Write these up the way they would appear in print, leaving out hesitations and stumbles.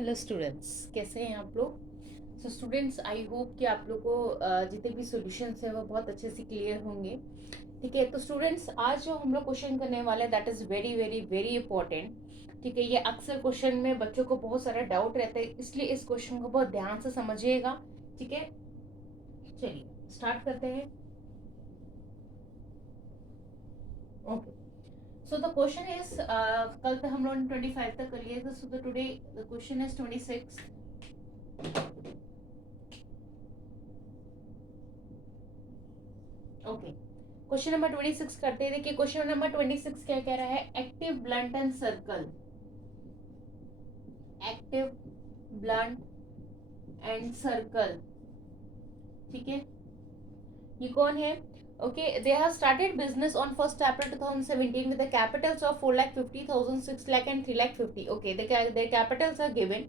Hello students, कैसे हैं आप लोग। सो स्टूडेंट्स, आई होप कि आप लोग को जितने भी सॉल्यूशंस है वो बहुत अच्छे से क्लियर होंगे। ठीक है, तो स्टूडेंट्स आज जो हम लोग क्वेश्चन करने वाले हैं that is very very very important. ठीक है, ये अक्सर क्वेश्चन में बच्चों को बहुत सारा डाउट रहता है, इसलिए इस क्वेश्चन को बहुत ध्यान से समझिएगा। ठीक है, चलिए स्टार्ट करते हैं। Okay, so the question is, कल तक हम लोगों ने 25 तक कर लिया था, so the today the question is 26। Okay, question number 26 करते हैं। देखिए क्वेश्चन नंबर 26 क्या कह रहा है, Active Blunt and Circle. Active Blunt and Circle, ठीक है, ये कौन है। Okay, they have started business on 1 April 2017 with the capitals of 4,50,000, 6 lakh and 3,50,000। Okay, their capitals are given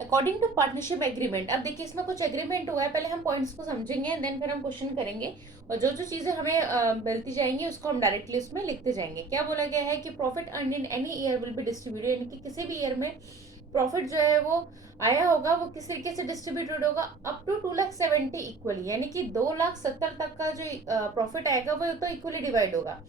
according to partnership agreement. अब देखिए इसमें कुछ एग्रीमेंट हुआ है, पहले हम पॉइंट्स को समझेंगे देन फिर हम क्वेश्चन करेंगे, और जो जो चीजें हमें मिलती जाएंगी उसको हम डायरेक्टली उसमें लिखते जाएंगे। क्या बोला गया है कि profit earn in any year will be distributed, यानी कि किसी भी ईयर में प्रॉफिट जो है वो आया होगा वो किस तरीके से डिस्ट्रीब्यूटेड होगा, अप टू 2,70,000 इक्वली, यानी कि 2,70,000 तक का जो प्रॉफिट आएगा वो तो इक्वली डिवाइड होगा।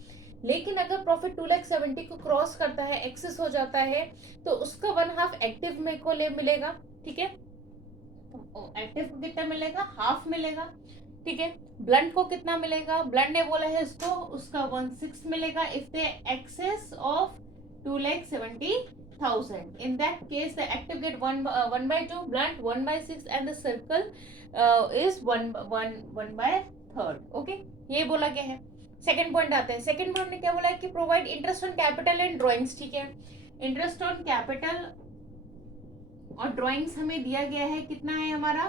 लेकिन अगर प्रॉफिट 2,70,000 को क्रॉस करता है, एक्सेस हो जाता है, तो उसका 1/2 एक्टिव में को ले मिलेगा। ठीक है, तो एक्टिव को कितना मिलेगा, हाफ मिलेगा। ठीक है, ब्लंट को कितना मिलेगा, ब्लंट ने बोला है इसको, उसका 1/6 मिलेगा if the excess of 2,70,000। in that case the active get 1/2, blunt 1/6 and the circle is 1/3। Okay, ये बोला गया है। सेकंड पॉइंट आते हैं। सेकंड पॉइंट ने क्या बोला है कि provide interest on capital and drawings. ठीक है, इंटरेस्ट ऑन कैपिटल और ड्राइंग्स हमें दिया गया है, कितना है हमारा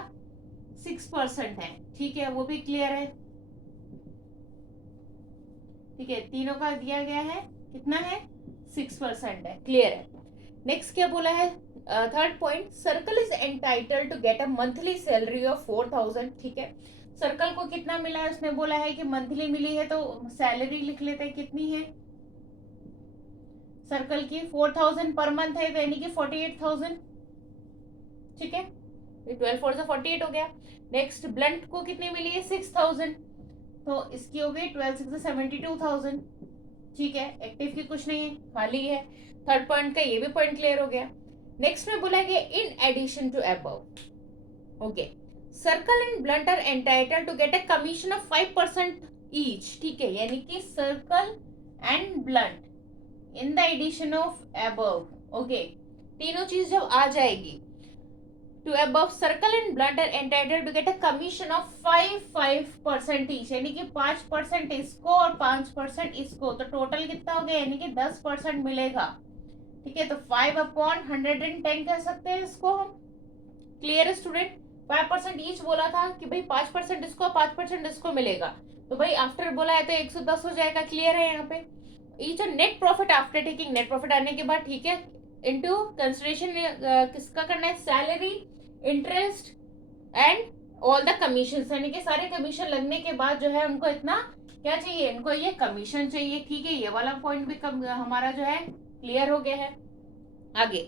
6% है। ठीक है, वो भी क्लियर है। ठीक है, तीनों का दिया गया है, कितना है 6% है, क्लियर है। नेक्स्ट क्या बोला है, third point, Circle is entitled to get a monthly salary of 4,000। ठीक है, सर्कल को कितना मिला है, उसने बोला है कि मंथली मिली है, तो सैलरी लिख लेते हैं, कितनी है सर्कल की 4,000 पर मंथ है, यानी कि 48,000। ठीक है, 12 4 से 48 हो गया। नेक्स्ट ब्लंट को कितनी मिली है 6,000, तो इसकी हो गई 12 6 से 72,000। ठीक है, एक्टिव की कुछ नहीं है, खाली है। थर्ड पॉइंट का ये भी पॉइंट क्लियर हो गया। नेक्स्ट में बोला गया in addition to above. Okay, Circle and Blunt are entitled to get a commission of 5% each. ठीक है, यानी कि Circle and Blunt in the addition of above, okay, तीनों चीज जब आ जाएगी to above, circle and blunt are entitled to get a commission of 5% each, यानी कि 5% इसको और 5% इसको, तो टोटल कितना हो गया, यानी कि 10% मिलेगा। ठीक है, तो 5/110 कह सकते हैं इसको हम। क्लियर है स्टूडेंट, 5% ईच बोला था कि भाई 5% इसको 5% इसको मिलेगा, तो भाई आफ्टर बोला है तो 110 हो जाएगा। क्लियर है यहाँ पे। Each net profit after taking, net profit आने के बाद, ठीक है, इनटू कंसिडरेशन किसका करना है, salary, interest and all the commission, यानी कि सारे कमीशन लगने के बाद जो है उनको इतना क्या चाहिए, इनको ये कमीशन चाहिए। ठीक है, ये वाला पॉइंट भी हमारा जो है क्लियर हो गया है। आगे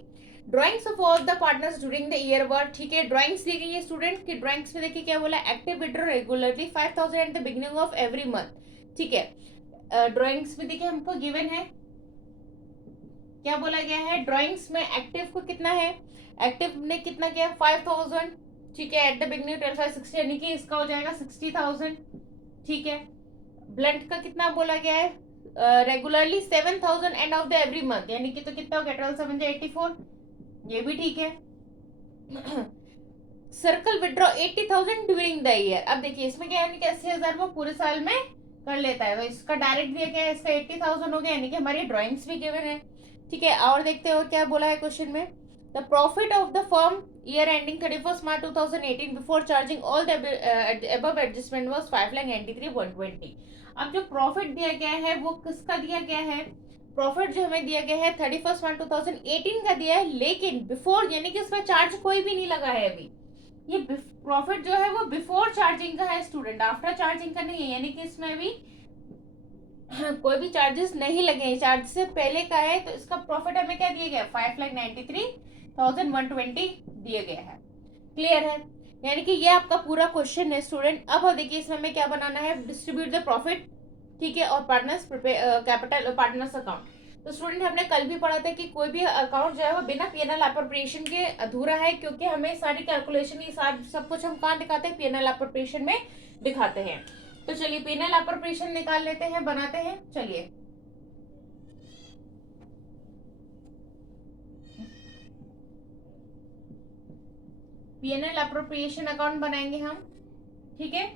drawings of all the partners during the year work. ठीक है, ड्राइंग्स दी गई है स्टूडेंट की, ड्राइंग्स में देखिए क्या बोला, active withdraw regularly 5,000 at the beginning of every month. ठीक है, ड्राइंग्स में देखिए हमको गिवन है, क्या बोला गया है, ड्राइंग्स में एक्टिव को कितना है, एक्टिव ने कितना किया 5,000। ठीक है, एट द बिगनिंग 12,560, यानी कि इसका हो जाएगा 60,000। ठीक है, ब्लंट का कितना बोला गया है, regularly 7,000 end of the every month, यानी कि तो कितना हो गया 12,784, ये भी ठीक है। Circle withdraw 80,000 during the year. अब देखिए इसमें क्या है कि 80,000 वो पूरे साल में कर लेता है, तो इसका डायरेक्ट दिया गया है, इसका 80,000 हो गया, यानी कि हमारी ड्राइंग्स भी गिवन है। ठीक है, और देखते हो क्या बोला है क्वेश्चन में, the profit of the firm year ending 31 March 2018 before charging all the above adjustment was 5,93,120। अब जो प्रॉफिट दिया गया है वो किसका दिया गया है, प्रॉफिट जो हमें दिया गया है 31 मार्च 2018 का दिया है, लेकिन बिफोर यानी कि उसमें चार्ज कोई भी नहीं लगा है अभी। ये प्रॉफिट जो है वो बिफोर चार्जिंग का है स्टूडेंट, आफ्टर चार्जिंग का नहीं है, यानी कि इसमें अभी कोई भी चार्जेस नहीं लगे हैं, चार्ज से पहले का है, तो इसका प्रॉफिट हमें क्या दिया गया 5,93,120। 48,120 दिए गए हैं। क्लियर है? यानी कि ये आपका पूरा क्वेश्चन है स्टूडेंट। अब देखिए इसमें हमें क्या बनाना है, डिस्ट्रीब्यूट द प्रॉफिट, ठीक है, और पार्टनर्स कैपिटल पार्टनर्स अकाउंट। तो स्टूडेंट हमने कल भी पढ़ा था कि कोई भी अकाउंट जो है वो बिना पीएनएल अप्रोप्रिएशन के अधूरा है, क्योंकि हमें सारी कैलकुलेशन ये सब कुछ हम कहाँ दिखाते हैं, पीएनएल अप्रोप्रिएशन में दिखाते हैं। तो चलिए पीएनएल अप्रोप्रिएशन निकाल लेते हैं, बनाते हैं। चलिए पीएनएल अप्रोप्रिएशन अकाउंट बनाएंगे हम, ठीक है।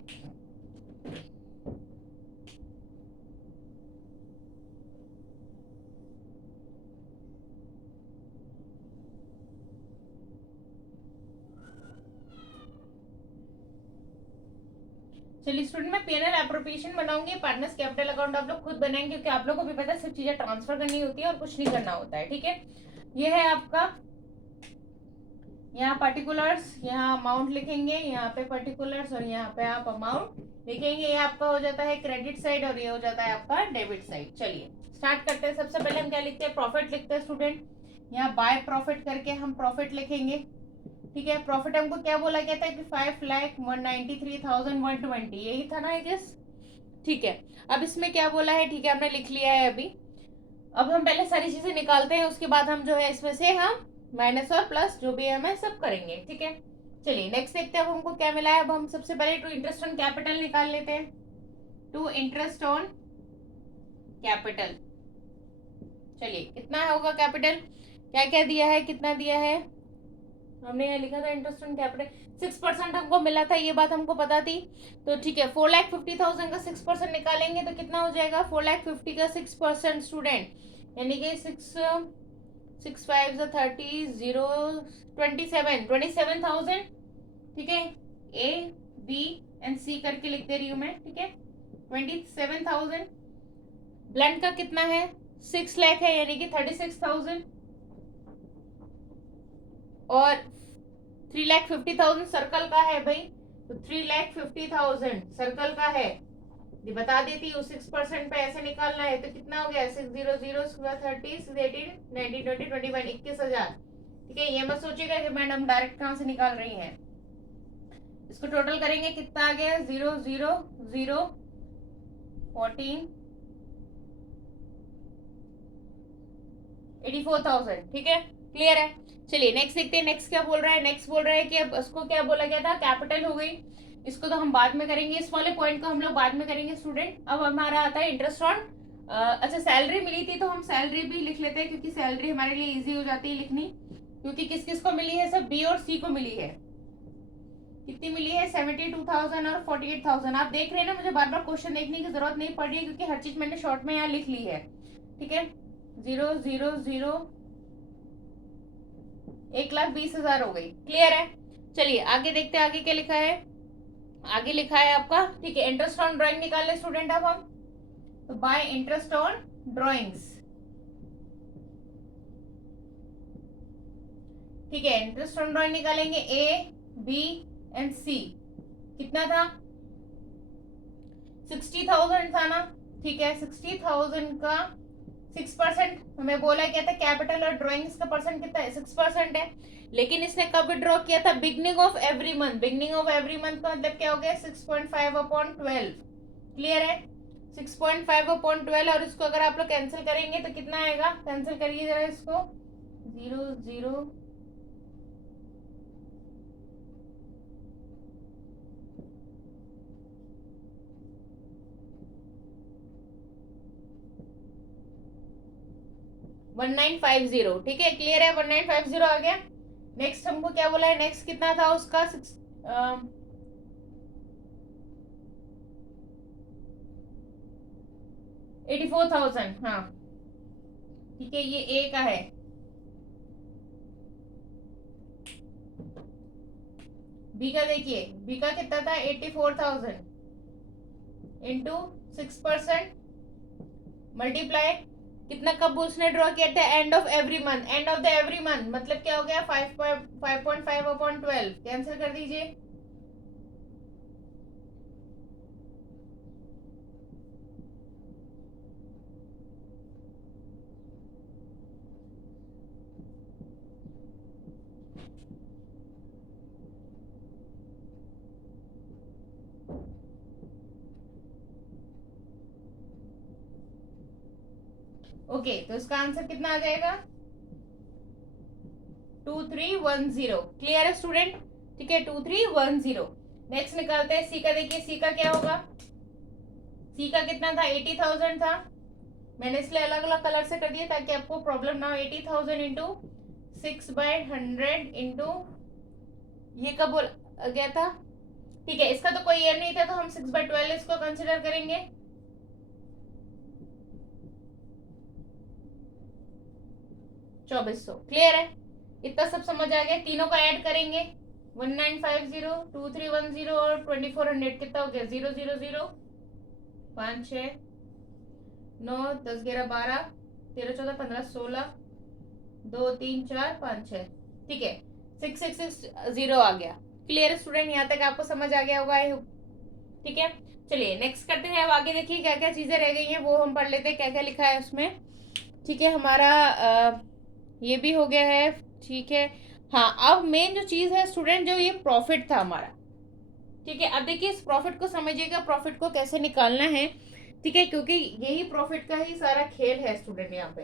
चलिए स्टूडेंट मैं पीएनएल एप्रोप्रिएशन बनाऊंगी, पार्टनर्स कैपिटल अकाउंट आप लोग खुद बनाएंगे, क्योंकि आप लोगों को भी पता है सब चीजें ट्रांसफर करनी होती है और कुछ नहीं करना होता है, ठीक है। ये है आपका, यहाँ पर्टिकुलर्स, यहाँ अमाउंट लिखेंगे, यहाँ पे पर्टिकुलर्स और यहाँ पे आप अमाउंट लिखेंगे। ये आपका हो जाता है क्रेडिट साइड और ये हो जाता है आपका डेबिट साइड। चलिए स्टार्ट करते हैं। सबसे पहले हम क्या लिखते हैं, प्रॉफिट लिखते हैं स्टूडेंट। यहाँ बाय प्रॉफिट करके हम प्रॉफिट लिखेंगे, ठीक है। प्रॉफिट हमको क्या बोला गया था कि 5,193,120, यही था ना आई गेस, ठीक है। अब इसमें क्या बोला है, ठीक है हमने लिख लिया है अभी। अब हम पहले सारी चीजें निकालते हैं, उसके बाद हम जो है इसमें से हम माइनस और प्लस जो भी हमें सब करेंगे, ठीक है। चलिए नेक्स्ट देखते हैं अब हमको क्या मिला है। अब हम सबसे पहले टू इंटरेस्ट ऑन कैपिटल निकाल लेते हैं। टू इंटरेस्ट ऑन कैपिटल, चलिए कितना होगा कैपिटल, क्या क्या दिया है, कितना दिया है, हमने यहाँ लिखा था इंटरेस्ट ऑन कैपिटल 6% हमको मिला था, ये बात हमको पता थी। तो ठीक है 4,50,000 का 6% निकालेंगे तो कितना हो जाएगा, 4,50,000 का 6% स्टूडेंट, यानी कि 6 5 0 27,000, ठीक है। ए बी एंड सी करके लिख दे रही हूँ मैं, ठीक है। 27,000। ब्लंट का कितना है, 6 लाख है, यानी कि 36,000। और 3,50,000 सर्कल का है भाई, तो 3,50,000 सर्कल का है, ये बता देती हूँ। 6% पे ऐसे निकालना है तो कितना हो गया, 600 30 18 19 20 21 21,000, ठीक है। ये मत सोचिएगा कि मैडम डायरेक्ट कहाँ से निकाल रही हैं, इसको टोटल करेंगे कितना आ गया, 0 0 0 14 84,000, ठीक है। क्लियर है? चलिए नेक्स्ट देखते हैं, नेक्स्ट क्या बोल रहा है। नेक्स्ट बोल रहा है कि अब उसको क्या बोला गया था, कैपिटल हो गई, इसको तो हम बाद में करेंगे, इस वाले पॉइंट को हम लोग बाद में करेंगे स्टूडेंट। अब हमारा आता है इंटरेस्ट ऑन, अच्छा सैलरी मिली थी तो हम सैलरी भी लिख लेते हैं, क्योंकि सैलरी हमारे लिए इजी हो जाती है लिखनी, क्योंकि किस किस को मिली है, सब बी और सी को मिली है। कितनी मिली है, 72,000 और 48,000। आप देख रहे हैं ना, मुझे बार बार क्वेश्चन देखने की जरूरत नहीं पड़ रही है, क्योंकि हर चीज मैंने शॉर्ट में यहाँ लिख ली है, ठीक है। 0 0 0 1,20,000 हो गई। क्लियर है? चलिए आगे देखते हैं, आगे क्या लिखा है। आगे लिखा है आपका, ठीक है, इंटरेस्ट ऑन ड्राइंग निकाल ले स्टूडेंट अब हम, तो बाय इंटरेस्ट ऑन ड्राइंग्स, ठीक है। इंटरेस्ट ऑन ड्राइंग निकालेंगे, ए बी एंड सी, कितना था, 60,000 था ना, ठीक है। 60,000 का 6% हमें बोला गया था, कैपिटल और ड्राइंग्स का परसेंट कितना है, 6% है। लेकिन इसने कब ड्रॉ किया था, beginning of every month. Beginning of every month का मतलब क्या हो गया, 6.5/12। क्लियर है? 6.5/12, और इसको अगर आप लोग कैंसिल करेंगे तो कितना आएगा, कैंसिल करिए जरा इसको, 0 0 1950, ठीक है। क्लियर है? 1950 आ गया। नेक्स्ट हमको क्या बोला है, नेक्स्ट कितना था उसका, 84,000, हाँ ठीक है, ये ए का है। बी का देखिए, बी का कितना था, 84,000 इंटू 6% मल्टीप्लाई, कितना कब उसने ड्रॉ किया था, end of every month. End of the every month मतलब क्या हो गया, 5.5/12, कैंसिल कर दीजिए। ओके, तो इसका आंसर कितना आ जाएगा? 2310। क्लियर है स्टूडेंट? ठीक है, 2310। नेक्स्ट निकालते हैं सी का। देखिए सी का क्या होगा। सी का कितना था? 80,000 था। मैंने इसलिए अलग अलग कलर से कर दिया ताकि आपको प्रॉब्लम ना हो। 80,000 इंटू 6/100 इंटू ये कब बोला गया था? ठीक है, इसका तो कोई ईयर नहीं था तो हम 6/12 इसको कंसिडर करेंगे। 2400। क्लियर है? इतना सब समझ आ गया। तीनों को ऐड करेंगे। 1950, 2310 और 2400 कितना हो गया? 000, 5 6 9 10 11 12 13 14 15 16 2 3 4 5 6। ठीक है, 6660 आ गया। Clear student? यहाँ तक आपको समझ आ गया होगा आई होप। ठीक है, चलिए नेक्स्ट करते हैं। अब आगे देखिए क्या क्या चीजें रह गई हैं वो हम पढ़ लेते हैं, क्या क्या लिखा है उसमें। ठीक है, हमारा ये भी हो गया है। ठीक है, हाँ अब मेन जो चीज है स्टूडेंट, जो ये प्रॉफिट था हमारा। ठीक है, अब देखिए इस प्रॉफिट को समझिएगा, प्रॉफिट को कैसे निकालना है। ठीक है, क्योंकि यही प्रॉफिट का ही सारा खेल है स्टूडेंट। यहाँ पे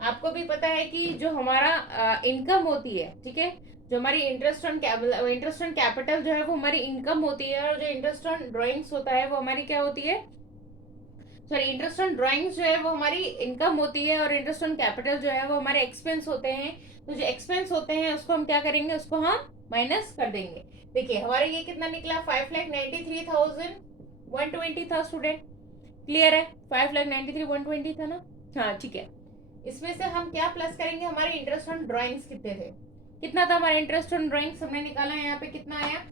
आपको भी पता है कि जो हमारा इनकम होती है, ठीक है, जो हमारी इंटरेस्ट ऑन कैपिटल जो है वो हमारी इनकम होती है, और जो इंटरेस्ट ऑन ड्राइंग्स होता है वो हमारी क्या होती है? सॉरी, इंटरेस्ट ऑन ड्राइंग्स जो है वो हमारी इनकम होती है, और इंटरेस्ट ऑन कैपिटल जो है वो हमारे एक्सपेंस होते हैं। तो जो एक्सपेंस होते हैं उसको हम क्या करेंगे? उसको हम माइनस कर देंगे। देखिए हमारे ये कितना निकला? 5,93,120 था स्टूडेंट। क्लियर है? 5,93,120 था ना? हाँ ठीक है। इसमें से हम क्या प्लस करेंगे? हमारे इंटरेस्ट ऑन ड्राइंग्स कितने थे? कितना था हमारा इंटरेस्ट ऑन ड्राइंग्स? हमने निकाला है। यहाँ पे कितना आया?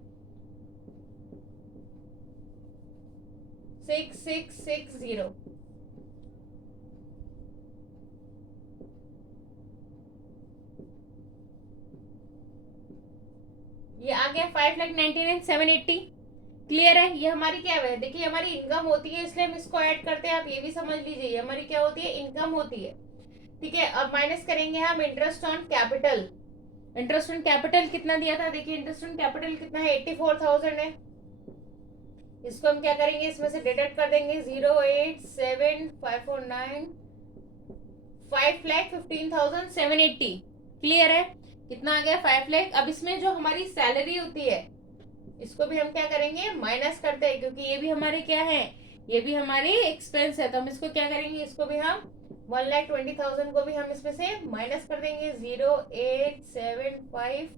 6660। ये आ गया 5,99,780। क्लियर है? ये हमारी क्या है? देखिए हमारी इनकम होती है इसलिए हम इसको ऐड करते हैं। आप ये भी समझ लीजिए, ये हमारी क्या होती है? इनकम होती है। ठीक है, अब माइनस करेंगे हम interest on capital. Interest on capital कितना दिया था? देखिए इंटरेस्ट ऑन कैपिटल कितना है? 84,000 है। इसको हम क्या करेंगे? इसमें से डिडक्ट कर देंगे। 087,549 5,15,780। क्लियर है? कितना आ गया? 5,00,000। अब इसमें जो हमारी सैलरी होती है इसको भी हम क्या करेंगे? माइनस करते हैं, क्योंकि ये भी हमारे क्या है? ये भी हमारी एक्सपेंस है। तो हम इसको क्या करेंगे? इसको भी हम 1,20,000 को भी हम इसमें से माइनस कर देंगे। 0,875।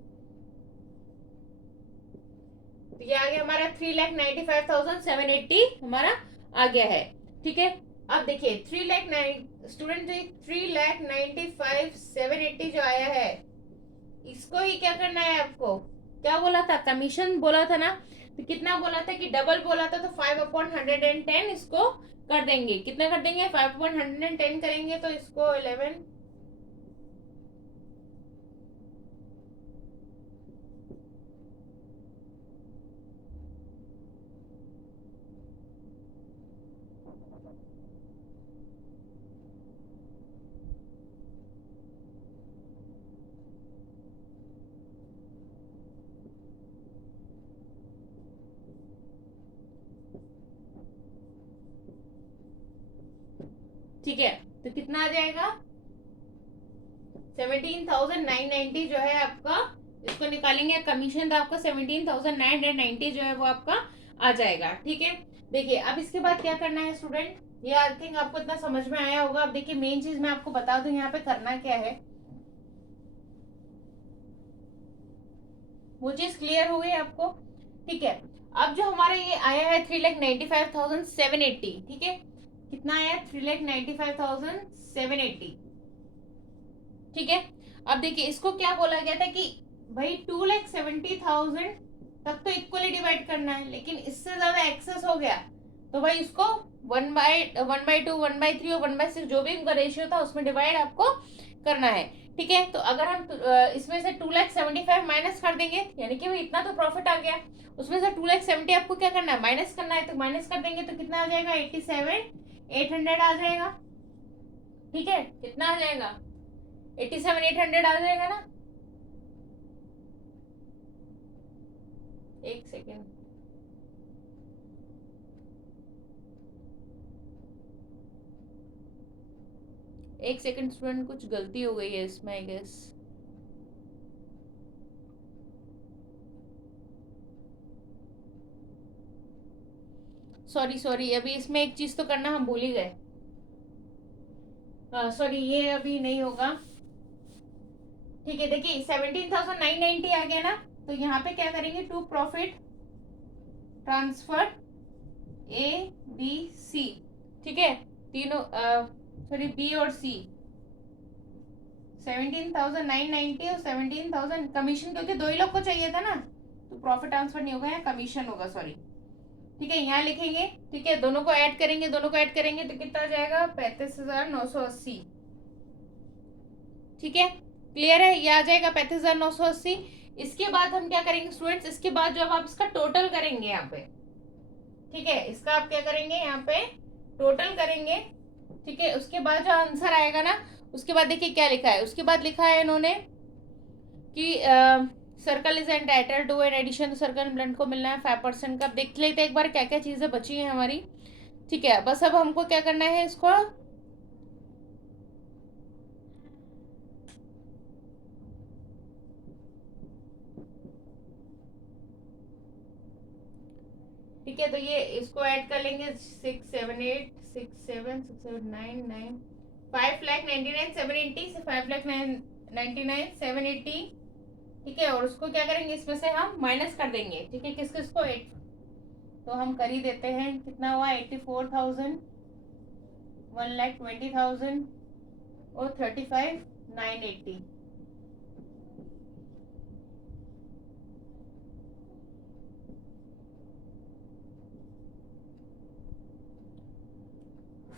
तो ये आ गया हमारा 3,95,780 हमारा आ गया है। ठीक है, अब देखिए 3,09,000 स्टूडेंट, जो 3,95,780 जो आया है इसको ही क्या करना है आपको? क्या बोला था? कमीशन बोला था ना? तो कितना बोला था? कि डबल बोला था, तो 5/110 इसको कर देंगे। कितना कर देंगे? 5/110 करेंगे तो इसको 11। ठीक है, तो कितना आ जाएगा? 17,990 जो है आपका। इसको निकालेंगे, कमीशन था आपका 17,990 जो है वो आपका आ जाएगा। ठीक है, देखिए अब इसके बाद क्या करना है स्टूडेंट? ये आई थिंक आपको इतना समझ में आया होगा। अब देखिए मेन चीज मैं आपको बता दूं यहाँ पे करना क्या है। वो चीज क्लियर हो गई आपको? ठीक है, अब जो हमारा ये आया है 3,95,780। ठीक है, कितना आया? 3,95,780। ठीक है, अब देखिए इसको क्या बोला गया था कि भाई 2,70,000 तक तो इक्वली डिवाइड करना है, लेकिन इससे ज्यादा एक्सेस हो गया तो भाई इसको 1/2 1/3 और 1/6 जो भी उनका रेशियो था उसमें डिवाइड आपको करना है। ठीक है, तो अगर हम इसमें से 2,75,000 माइनस कर देंगे, यानी कि भाई इतना तो प्रॉफिट आ गया, उसमें से 2,70,000 आपको क्या करना है? माइनस करना है। तो माइनस कर देंगे तो कितना आ जाएगा? 87,800 आ जाएगा। ठीक है, कितना आ जाएगा? 87,800 आ जाएगा ना? एक सेकेंड। एक सेकंड स्टूडेंट, कुछ गलती हो गई है इसमें आई गेस। सॉरी सॉरी, अभी इसमें एक चीज तो करना हम भूल ही गए। सॉरी, ये अभी नहीं होगा। ठीक है, देखिए 17,990 आ गया ना, तो यहाँ पे क्या करेंगे, to profit transfer A B C. ठीक है, तीनों सॉरी बी और सी, 17,990 और 17,000 कमीशन, क्योंकि दो ही लोग को चाहिए था ना, तो प्रॉफिट ट्रांसफर नहीं होगा, यहाँ कमीशन होगा, सॉरी। ठीक है, यहाँ लिखेंगे। ठीक है, दोनों को ऐड करेंगे, दोनों को ऐड करेंगे तो कितना आ जाएगा, 35,980। ठीक है, क्लियर है, ये आ जाएगा 35,980। इसके बाद हम क्या करेंगे स्टूडेंट्स, इसके बाद जब आप इसका टोटल करेंगे यहाँ पे, ठीक है, इसका आप क्या करेंगे, यहाँ पे टोटल करेंगे। ठीक है, उसके बाद जो आंसर आएगा ना, उसके बाद देखिए क्या लिखा है, उसके बाद लिखा है इन्होंने कि circle is entitle to an addition, circle blunt को मिलना है 5% का। देख लेते हैं एक बार क्या क्या चीजें बची हैं हमारी। ठीक है, बस अब हमको क्या करना है इसको, ठीक है, तो ये इसको ऐड कर लेंगे, 678 67 679 5,99,780 से 5,99,780। ठीक है, और उसको क्या करेंगे, इसमें से हम माइनस कर देंगे। ठीक है, किस किस को, 8, तो हम कर ही देते हैं, कितना हुआ, 84,000, 1,20,000 और 35,980।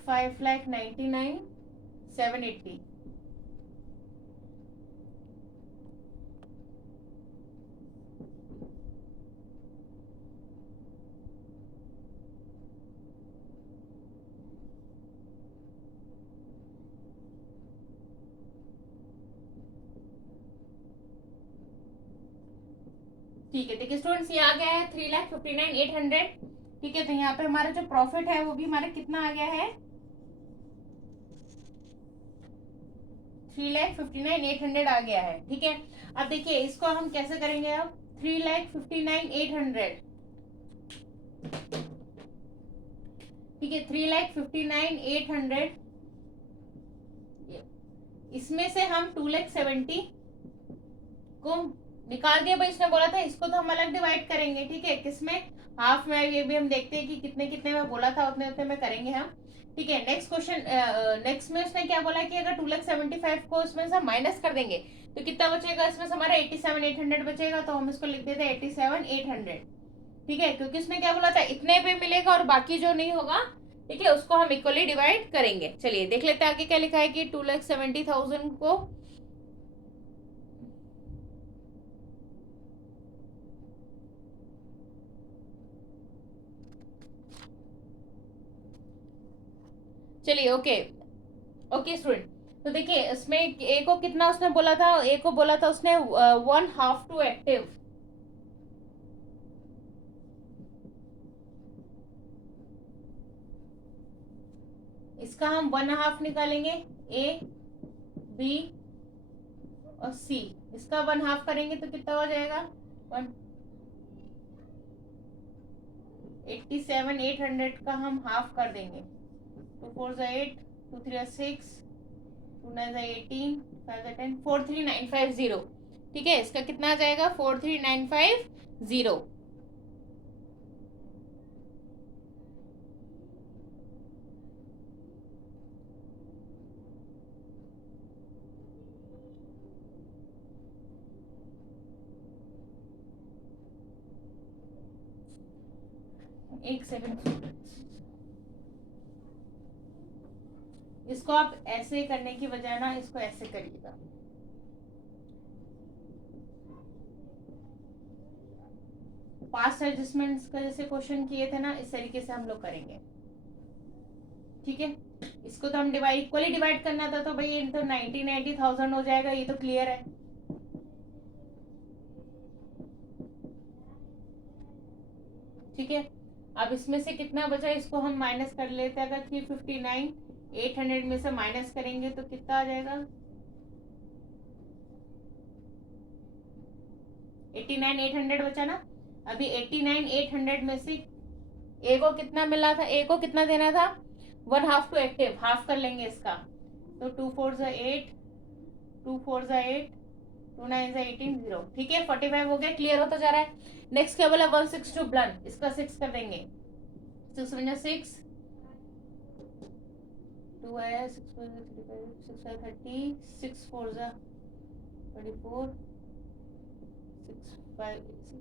5,99,780। ठीक है, देखिए स्टूडेंट्स, ये आ गया है 3,59,800। ठीक है, तो यहाँ पे हमारा जो प्रॉफिट है वो भी हमारा कितना आ गया है, 3,59,800 आ गया है। ठीक है, अब देखिए इसको हम कैसे करेंगे, अब 3,59,800। ठीक है, 3,59,800, इसमें से हम 2,70,000 को निकाल दिया भाई, इसने बोला था इसको तो हम अलग डिवाइड करेंगे। ठीक है, किसमें, हाफ में, ये भी हम देखते हैं कि कितने कितने में बोला था, उतने उतने में करेंगे हम। ठीक है, नेक्स्ट क्वेश्चन, नेक्स्ट में उसने क्या बोला कि अगर 2,75,000 को उसमें से माइनस कर देंगे तो कितना बचेगा, इसमें से हमारा 87,800 बचेगा, तो हम इसको लिख देते हैं 87,800। ठीक है, क्योंकि उसने क्या बोला था, इतने पे मिलेगा और बाकी जो नहीं होगा, ठीक है, उसको हम इक्वली डिवाइड करेंगे। चलिए देख लेते हैं आगे क्या लिखा है कि 2,70,000 को, चलिए ओके, ओके स्टूडेंट, तो देखिए इसमें ए को कितना उसने बोला था, ए को बोला था उसने 1/2 टू एक्टिव। इसका हम 1/2 निकालेंगे, ए बी और सी, इसका 1/2 करेंगे तो कितना हो जाएगा, 87,800 का हम हाफ कर देंगे, 2 4 8, 2 3 6, 2 9 18, 5 10, 43,950। ठीक है, इसका कितना आ जाएगा, 43,950। एक सेकंड, इसको आप ऐसे करने की बजाय ना इसको ऐसे करिएगा, पास्ट एडजस्टमेंट्स का जैसे क्वेश्चन किए थे ना, इस तरीके से हम लोग करेंगे। ठीक है, इसको तो हम डिवाइड, इक्वली डिवाइड करना था, तो भाई ये तो 90,000 हो जाएगा, ये तो क्लियर है। ठीक है, अब इसमें से कितना बचा, इसको हम माइनस कर लेते हैं, अगर 359 800 में से माइनस करेंगे तो कितना आ जाएगा? 89,800 बचा ना। अभी 89,800 में से ए को कितना मिला था, ए को कितना देना था? 1/2 टू एक्टिव, हाफ कर लेंगे इसका। तो 2 4 8, 2 4 8, 2 9 18, 0। ठीक है, 45 हो गया, क्लियर होता जा रहा है। नेक्स्ट क्या बोला? 162 ब्लंट, इसका 6 कर देंगे। 6 बन 6, 2 है, 6 35, 6 30, 6 4 24, 6 5 6।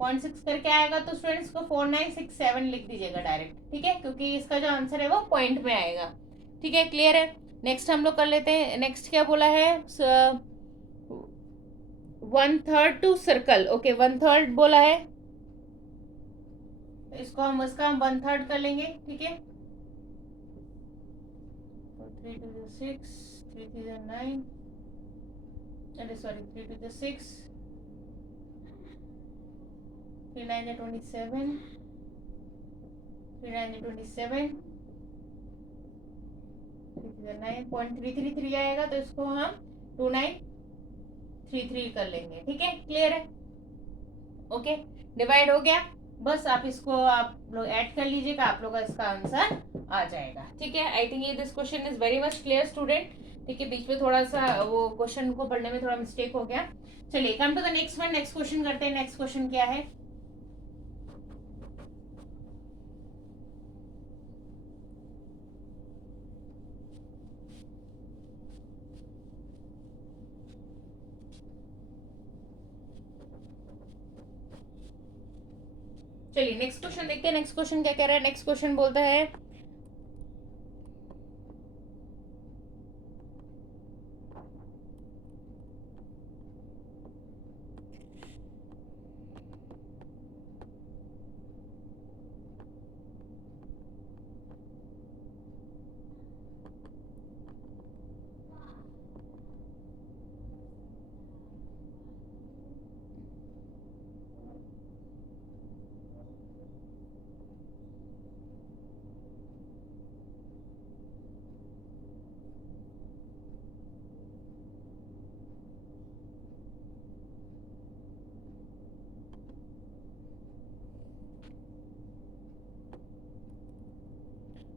0.6 करके आएगा तो स्टूडेंट्स को 4967 लिख दीजिएगा डायरेक्ट, ठीक है, क्योंकि इसका जो आंसर है वो पॉइंट में आएगा। ठीक है, क्लियर है। नेक्स्ट हम लोग कर लेते हैं। नेक्स्ट क्या बोला है? 1/3 टू सर्कल। ओके, 1/3 बोला है, इसको हम 1/3 कर लेंगे। ठीक है, 3 to 6, 3 to 9, अरे सॉरी 3 to 6, 3 9 27, 3 9 27, 9.333 आएगा तो इसको हम 2933 कर लेंगे। ठीक है, क्लियर है। ओके, डिवाइड हो गया। बस आप इसको आप लोग ऐड कर लीजिएगा, आप लोग का इसका आंसर आ जाएगा। ठीक है, आई थिंक ये this question is very much clear student. ठीक है, बीच में थोड़ा सा वो क्वेश्चन को पढ़ने में थोड़ा मिस्टेक हो गया। चलिए come to the next one, next question करते हैं। नेक्स्ट क्वेश्चन क्या है? चलिए नेक्स्ट क्वेश्चन देखते हैं। नेक्स्ट क्वेश्चन क्या कह रहा है? नेक्स्ट क्वेश्चन बोलता है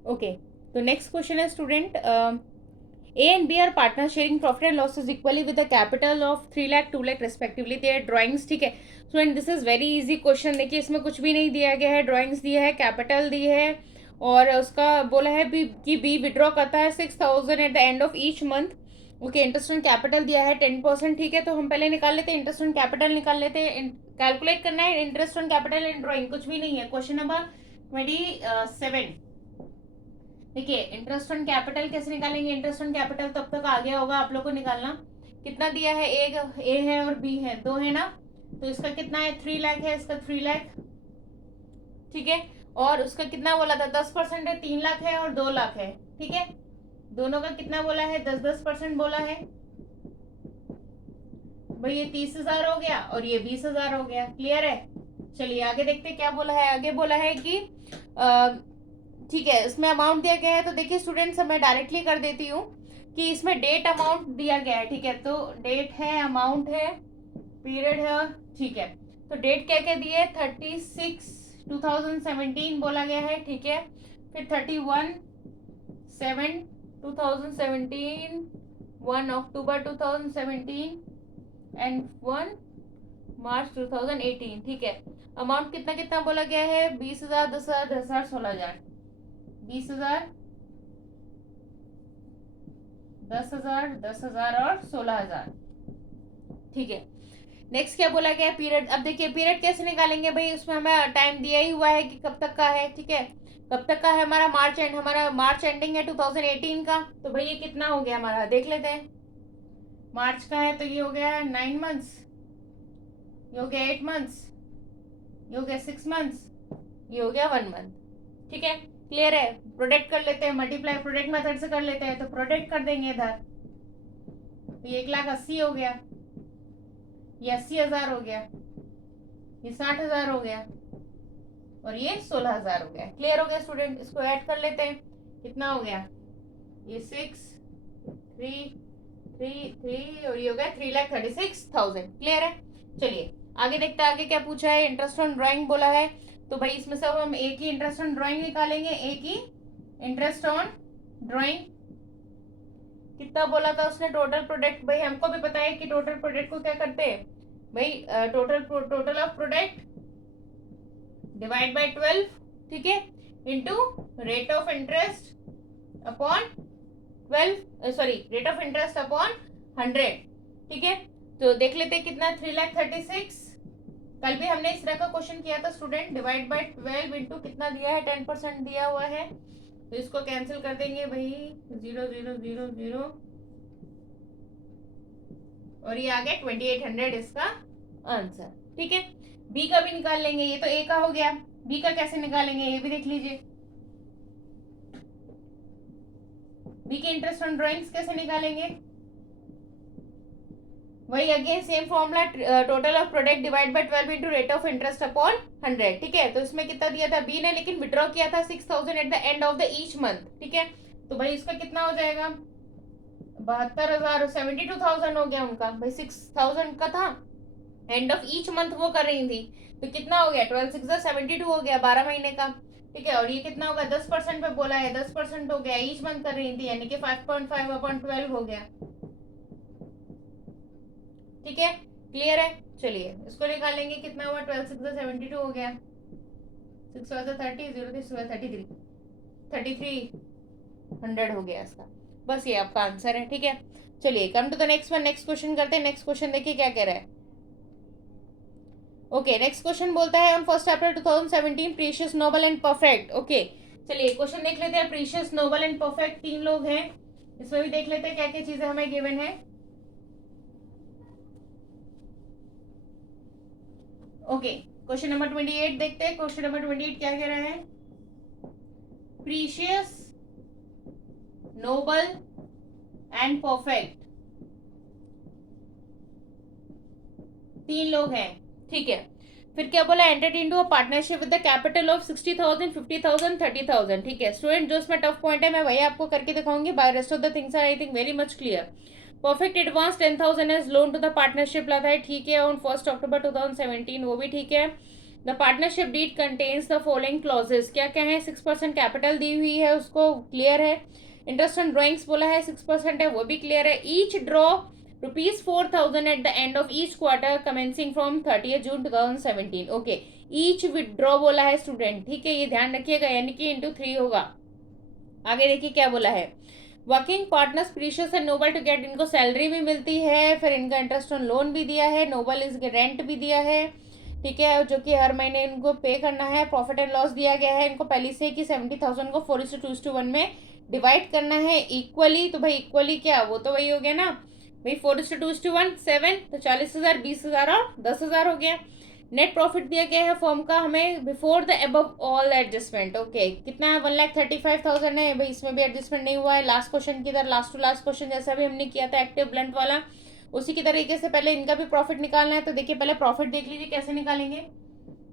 ओके, तो नेक्स्ट क्वेश्चन है student, A and B are partners sharing profit and losses equally with a capital of 3 lakh 2 lakh respectively. They are drawings. ठीक है student, this is very easy question. देखिए इसमें कुछ भी नहीं दिया गया है, ड्राइंग्स दिया है, कैपिटल दी है और उसका बोला है कि बी विड्रॉ करता है 6,000 at the end of each month. Okay, interest on capital दिया है 10%। ठीक है, तो हम पहले निकाल लेते हैं, इंटरेस्ट ऑन कैपिटल निकाल लेते हैं। कैलकुलेट करना है interest on capital and drawing, कुछ भी नहीं है। Question number 27। देखिए इंटरेस्ट ऑन कैपिटल कैसे निकालेंगे? इंटरेस्ट ऑन कैपिटल तब तक आ गया होगा आप लोग को निकालना। कितना दिया है? ए है और बी है, दो है ना, तो इसका कितना है? 3 लाख है, इसका 3 लाख। ठीक है, और उसका कितना बोला था? 10% है, 3 लाख है और 2 लाख है। ठीक है, दोनों का कितना बोला है? 10-10% बोला है। भाई ये 30,000 हो गया और ये 20,000 हो गया। क्लियर है। चलिए आगे देखते क्या बोला है। आगे बोला है कि ठीक है, इसमें अमाउंट दिया गया है, तो देखिए स्टूडेंट्स मैं डायरेक्टली कर देती हूँ कि इसमें डेट अमाउंट दिया गया है। ठीक है, तो डेट है, अमाउंट है, पीरियड है। ठीक है, तो डेट क्या क्या दी है? 36/2017 बोला गया है। ठीक है, फिर 31/7/2017, 1 अक्टूबर 2017 एंड 1 मार्च 2018। ठीक है, अमाउंट कितना कितना बोला गया है? 20,000, 10,000, 10,000, 16,000। 20,000, 10,000, 10,000 और 16,000। ठीक है, नेक्स्ट क्या बोला गया? पीरियड। अब देखिए पीरियड कैसे निकालेंगे भाई, उसमें हमें टाइम दिया ही हुआ है कि कब तक का है। ठीक है, कब तक का है हमारा? मार्च एंड, हमारा मार्च एंडिंग है 2018 का। तो भाई ये कितना हो गया हमारा, देख लेते हैं। मार्च का है तो ये हो गया 9 मंथ्स, ये हो गया 8 मंथ्स, ये हो गया 6 मंथ्स, ये हो गया 1 मंथ। ठीक है, क्लियर है। प्रोडक्ट कर लेते हैं, मल्टीप्लाई प्रोडक्ट मेथड से कर लेते हैं, तो प्रोडक्ट कर देंगे इधर, तो ये 1,80,000 हो गया, ये 80,000 हो गया, ये 60,000 हो गया और ये 16,000 हो गया। क्लियर हो गया स्टूडेंट? इसको ऐड कर लेते हैं, कितना हो गया, ये 6 3 3 3 और ये हो गया 3,36,000। क्लियर है? चलिए आगे देखते हैं आगे क्या पूछा है। इंटरेस्ट ऑन ड्राइंग बोला है, तो भाई इसमें सब हम एक ही इंटरेस्ट ऑन ड्राइंग निकालेंगे, एक ही इंटरेस्ट ऑन ड्राइंग। कितना बोला था उसने टोटल प्रोडक्ट? भाई हमको भी पता है कि टोटल प्रोडक्ट को क्या करते हैं भाई, total of product divide by 12, ठीक है, into rate of interest upon 12, sorry rate of interest upon 100, ठीक है। तो देख लेते हैं कितना, 3,36,000। कल भी हमने इस तरह का क्वेश्चन किया था स्टूडेंट, डिवाइड बाय 12 इंटू कितना दिया है, 10% दिया हुआ है, तो इसको कैंसिल कर देंगे भाई, 0 0 0 0 और ये आ गया 2,800 इसका आंसर, ठीक है। बी का भी निकाल लेंगे, ये तो ए का हो गया, बी का कैसे निकालेंगे ये भी देख लीजिए। बी के इंटरेस्ट ऑन ड्राइंग्स कैसे निकालेंगे, वही again same formula, total of product divide by 12 into rate of interest upon 100, ठीक है। तो इसमें कितना दिया था बी ने, लेकिन विड्रॉ किया था 6,000 at the end of the each month, ठीक है। तो भाई इसका कितना हो जाएगा, 72,000, 72,000 हो गया उनका भाई, 6,000 का था, एंड ऑफ ईच मंथ वो कर रही थी, तो कितना हो गया, 12 6 72 हो गया, 12 महीने का, ठीक है। और ये कितना होगा, 10% पे बोला है, 10% हो गया, ईच मंथ कर रही थी, यानी कि 5.5 अपॉन 12 हो गया, ठीक है। क्लियर है? चलिए इसको निकालेंगे, कितना हुआ, 12 6 72 हो गया, 6 30 0 33 3,300 हो गया इसका, बस ये आपका आंसर है, ठीक है। चलिए come to the next one, next question करते हैं। नेक्स्ट क्वेश्चन देखिए क्या कह रहा है। ओके नेक्स्ट क्वेश्चन बोलता है, on 1 April 2017 precious, noble and perfect. Okay चलिए क्वेश्चन देख लेते हैं। प्रीशियस, नोबल एंड परफेक्ट 3 लोग हैं, इसमें भी देख लेते हैं क्या क्या चीजें हमें गिवन है। ओके क्वेश्चन नंबर 28 देखते हैं। क्वेश्चन नंबर 28 क्या कह रहा है, प्रीशियस, नोबल एंड परफेक्ट 3 लोग हैं, ठीक है। फिर क्या बोला, entered into a partnership with the capital of 60,000 50,000 30,000, ठीक है। स्टूडेंट जो इसमें टफ पॉइंट है मैं वही आपको करके दिखाऊंगी, by rest of the things are I think very much clear. Perfect advance 10,000 as loan to the partnership लाता है, ठीक है, ऑन 1 अक्टूबर 2017, वो भी ठीक है। The partnership deed contains the following clauses, क्या क्या है, 6% कैपिटल दी हुई है उसको, क्लियर है। इंटरेस्ट ऑन ड्रॉइंग्स बोला है 6% है, वो भी क्लियर है। Each draw ₹4,000 at the end of each quarter commencing from 30th June 2017, okay. Each withdraw बोला है स्टूडेंट, ठीक है, ये ध्यान रखिएगा, यानी कि इंटू 3 होगा। आगे देखिए क्या बोला है, working partners precious and noble to get, इनको सैलरी भी मिलती है, फिर इनका इंटरेस्ट ऑन लोन भी दिया है, नोबल इसके रेंट भी दिया है, ठीक है, जो कि हर महीने इनको पे करना है। प्रॉफिट एंड लॉस दिया गया है इनको पहले से कि 70,000 को 4:2:1 में डिवाइड करना है इक्वली, तो भाई इक्वली क्या, वो तो वही हो गया ना भाई, 4:2:1 7, तो 40,000 20,000 और 10,000 हो गया। नेट प्रॉफिट दिया गया है फर्म का हमें before the above all adjustment, okay, कितना है, 1,35,000 है भाई, इसमें भी एडजस्टमेंट नहीं हुआ है। लास्ट क्वेश्चन की तरह, लास्ट टू लास्ट क्वेश्चन जैसा भी हमने किया था एक्टिव ब्लंट वाला, उसी की तरीके से पहले इनका भी प्रॉफिट निकालना है। तो देखिए पहले प्रॉफिट देख लीजिए कैसे निकालेंगे,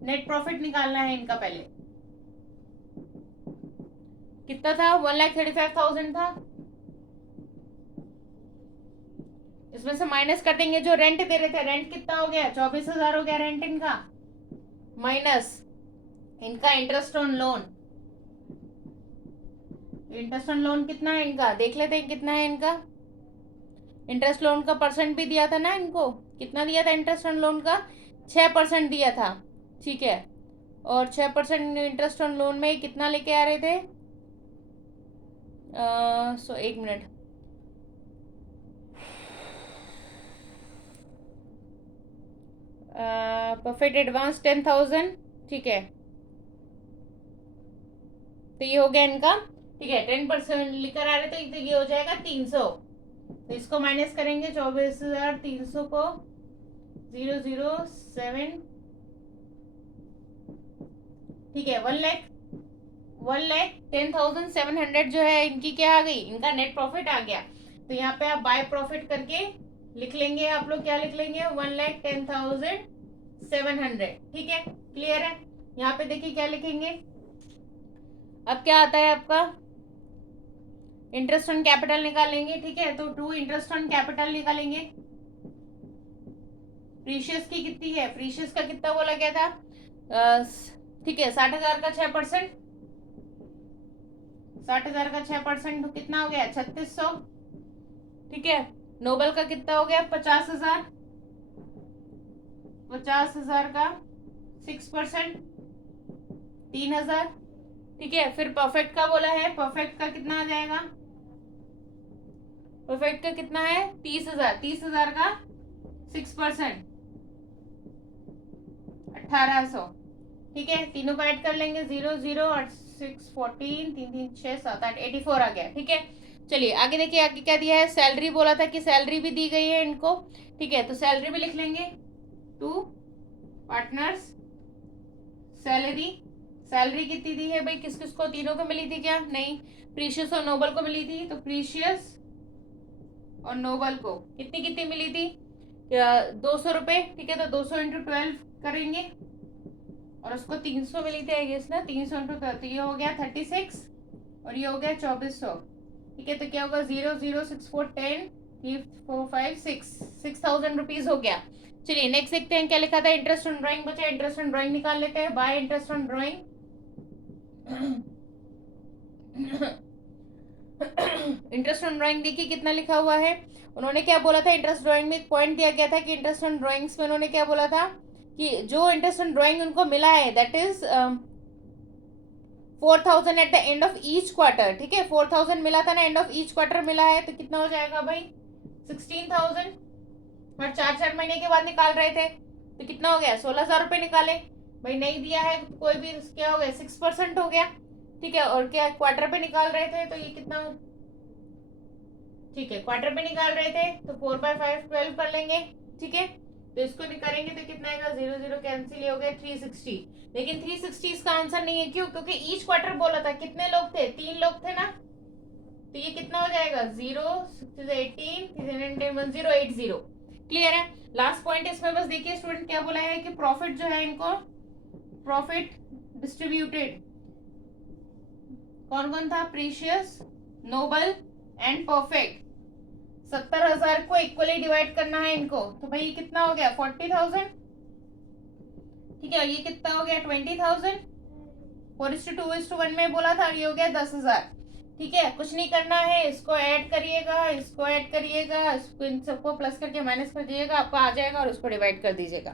नेट प्रॉफिट निकालना है इनका, पहले कितना था, 1,35,000 था, इसमें से माइनस कर देंगे जो रेंट दे रहे थे, रेंट कितना हो गया, 24,000 हो गया रेंट इनका, माइनस इनका interest on loan, interest on loan कितना है इनका, देख लेते हैं कितना है इनका। इंटरेस्ट लोन का परसेंट भी दिया था ना इनको, कितना दिया था इंटरेस्ट ऑन लोन का, 6% दिया था, ठीक है। और 6% इंटरेस्ट ऑन लोन में कितना लेके आ रहे थे, एक मिनट, परफेक्ट एडवांस 10,000, ठीक है, तो ये हो गया इनका, ठीक है, 10% लेकर आ रहे तो ये हो जाएगा 300, तो इसको माइनस करेंगे, 24,300 को 007, ठीक है, 1,10,700 जो है इनकी क्या आ गई, इनका नेट प्रॉफिट आ गया। तो यहाँ पे आप बाय प्रॉफिट करके लिख लेंगे आप लोग, क्या लिख लेंगे, 1,10,700। ठीक है, क्लियर है। यहाँ पे देखिए क्या लिखेंगे, अब क्या आता है आपका, इंटरेस्ट ऑन कैपिटल निकालेंगे। ठीक है, तो 2 इंटरेस्ट ऑन कैपिटल निकालेंगे। प्रीशियस की कितनी है, प्रीशियस का कितना बोला गया था, ठीक है, 60,000 का 6%, 60,000 का 6% तो कितना हो गया, 3600। ठीक है, नोबल का कितना हो गया, 50,000, 50,000 का 6%, 3,000। ठीक है, फिर परफेक्ट का बोला है, परफेक्ट का कितना आ जाएगा, परफेक्ट का कितना है, 30,000, 30,000 का 6%, 1,800। ठीक है, तीनों को ऐड कर लेंगे, 0 0 और 6 14, 3 3 6 7 8 84 आ गया। ठीक है, चलिए आगे देखिए, आगे क्या दिया है, सैलरी बोला था कि सैलरी भी दी गई है इनको। ठीक है, तो सैलरी भी लिख लेंगे, 2 पार्टनर्स सैलरी। सैलरी कितनी दी है भाई, किस किस को, तीनों को मिली थी क्या, नहीं, प्रीशियस और नोबल को मिली थी। तो प्रीशियस और नोबल को कितनी कितनी मिली थी, 200 रुपये। ठीक है, तो 200 इंटू 12 करेंगे, और उसको 300 मिली थी आई गेस ना, 300 इंटू 12, तो ये हो गया 36 और ये हो गया 2400। ठीक है, तो क्या होगा, 0 0 6 4 10 3 4 5 6 6,000 रुपीज हो गया। चलिए नेक्स्ट देखते हैं क्या लिखा था, इंटरेस्ट ऑन ड्राइंग बचा, इंटरेस्ट ऑन ड्राइंग निकाल लेते हैं, bye interest on drawing. Interest on drawing देखिए कितना लिखा हुआ है, उन्होंने क्या बोला था, इंटरेस्ट ड्राइंग में एक पॉइंट दिया गया था कि इंटरेस्ट ऑन ड्राइंग्स में उन्होंने क्या बोला था कि जो इंटरेस्ट ऑन ड्राइंग उनको मिला है that is 4,000 at the end of each quarter. ठीक है, 4,000 मिला था ना, एंड ऑफ ईच क्वार्टर मिला है, तो कितना हो जाएगा भाई, 16,000। और 4 महीने के बाद निकाल रहे थे, तो कितना हो गया, 16,000 रुपये निकाले। भाई नहीं दिया है तो कोई भी, क्या हो गया, 6% हो गया। ठीक है, और क्या क्वार्टर पे निकाल रहे थे, तो ये कितना, ठीक है, क्वार्टर पे निकाल रहे थे तो 4/5 12 कर लेंगे। ठीक है, तो इसको करेंगे तो कितना आएगा, 0 0 कैंसिल हो गया, 360। लेकिन 360 इसका आंसर नहीं है, क्यों, क्योंकि ईच क्वार्टर बोला था, कितने लोग थे, 3 लोग थे ना, तो ये कितना हो जाएगा, 0 6 18 1080। क्लियर है। लास्ट पॉइंट इसमें बस देखिए स्टूडेंट क्या बोला है कि प्रॉफिट जो है इनको, प्रॉफिट डिस्ट्रीब्यूटेड कौन कौन था, प्रीशियस, नोबल एंड परफेक्ट, 70,000 को इक्वली डिवाइड करना है इनको, तो भाई कितना हो गया, 40,000। ठीक है, ये कितना हो गया, 20,000। 4:2:1 में बोला था, ये हो गया 10,000। ठीक है, कुछ नहीं करना है, इसको ऐड करिएगा, इसको ऐड करिएगा, इसको इन सबको प्लस करके माइनस कर दीजिएगा, आपको आ जाएगा, और उसको डिवाइड कर दीजिएगा।